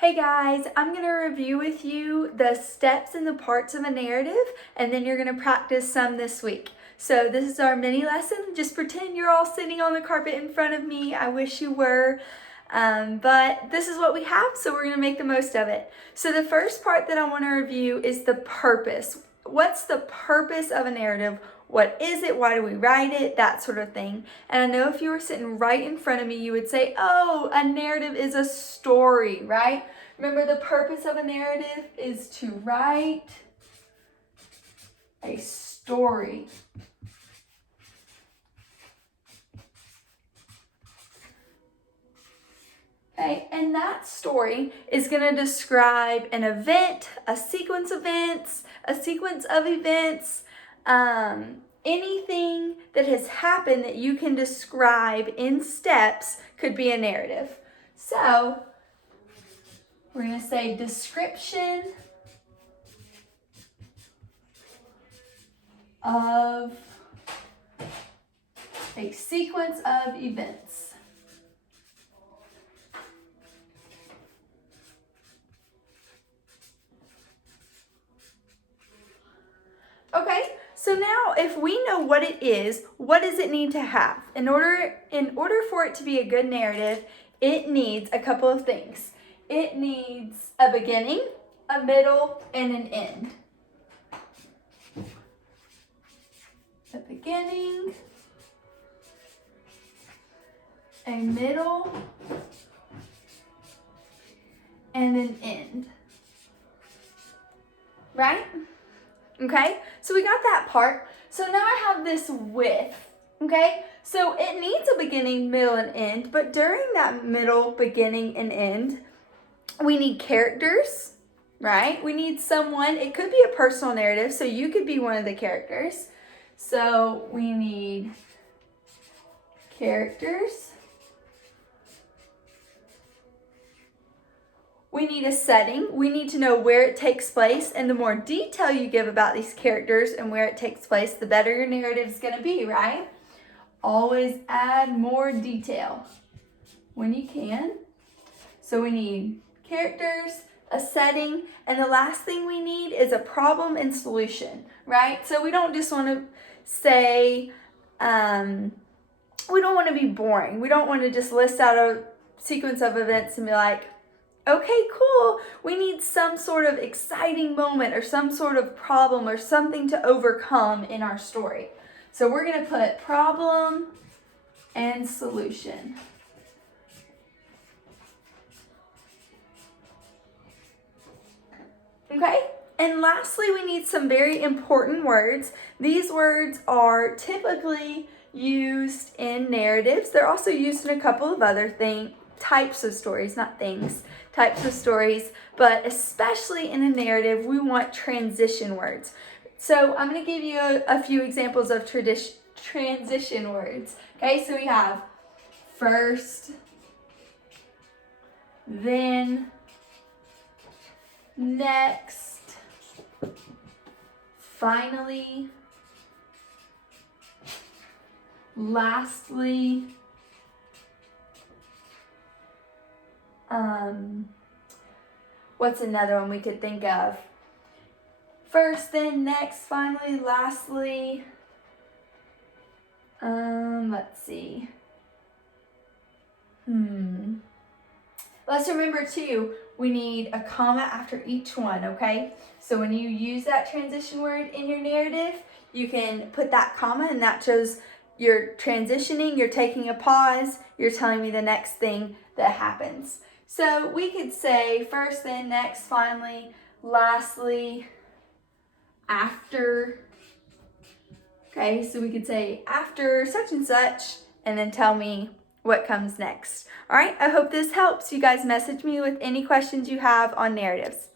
Hey guys, I'm going to review with you the steps and the parts of a narrative, and then you're going to practice some this week. So this is our mini lesson. Just pretend you're all sitting on the carpet in front of me. I wish you were, but this is what we have, so we're going to make the most of it. So the first part that I want to review is the purpose. What's the purpose of a narrative? What is it? Why do we write it? That sort of thing. And I know if you were sitting right in front of me, you would say, oh, a narrative is a story, right? Remember, the purpose of a narrative is to write a story. Okay, and that story is going to describe an event, a sequence of events, anything that has happened that you can describe in steps could be a narrative. So we're going to say description of a sequence of events. Okay, so now if we know what it is, what does it need to have? In order for it to be a good narrative, it needs a couple of things. It needs a beginning, a middle, and an end. A beginning, a middle, and an end. Right? Okay, so we got that part. So now I have this with, okay? So it needs a beginning, middle, and end, but during that middle, beginning, and end, we need characters, right? We need someone. It could be a personal narrative, so you could be one of the characters. So we need characters. We need a setting. We need to know where it takes place, and the more detail you give about these characters and where it takes place, the better your narrative is going to be, right? Always add more detail when you can. So we need characters, a setting, and the last thing we need is a problem and solution, right? So we don't just want to say, we don't want to be boring. We don't want to just list out a sequence of events and be like, okay, cool. We need some sort of exciting moment or some sort of problem or something to overcome in our story. So we're going to put problem and solution. Okay? And lastly, we need some very important words. These words are typically used in narratives. They're also used in a couple of other types of stories, not things, types of stories, but especially in a narrative, we want transition words. So I'm going to give you a few examples of transition words. Okay, so we have first, then, next, finally, lastly, what's another one we could think of? First, then, next, finally, lastly. Let's see. Let's remember too, we need a comma after each one, okay? So when you use that transition word in your narrative, you can put that comma, and that shows you're transitioning, you're taking a pause, you're telling me the next thing that happens. So we could say first, then, next, finally, lastly, after. Okay, so we could say after such and such, and then tell me what comes next. All right, I hope this helps. You guys message me with any questions you have on narratives.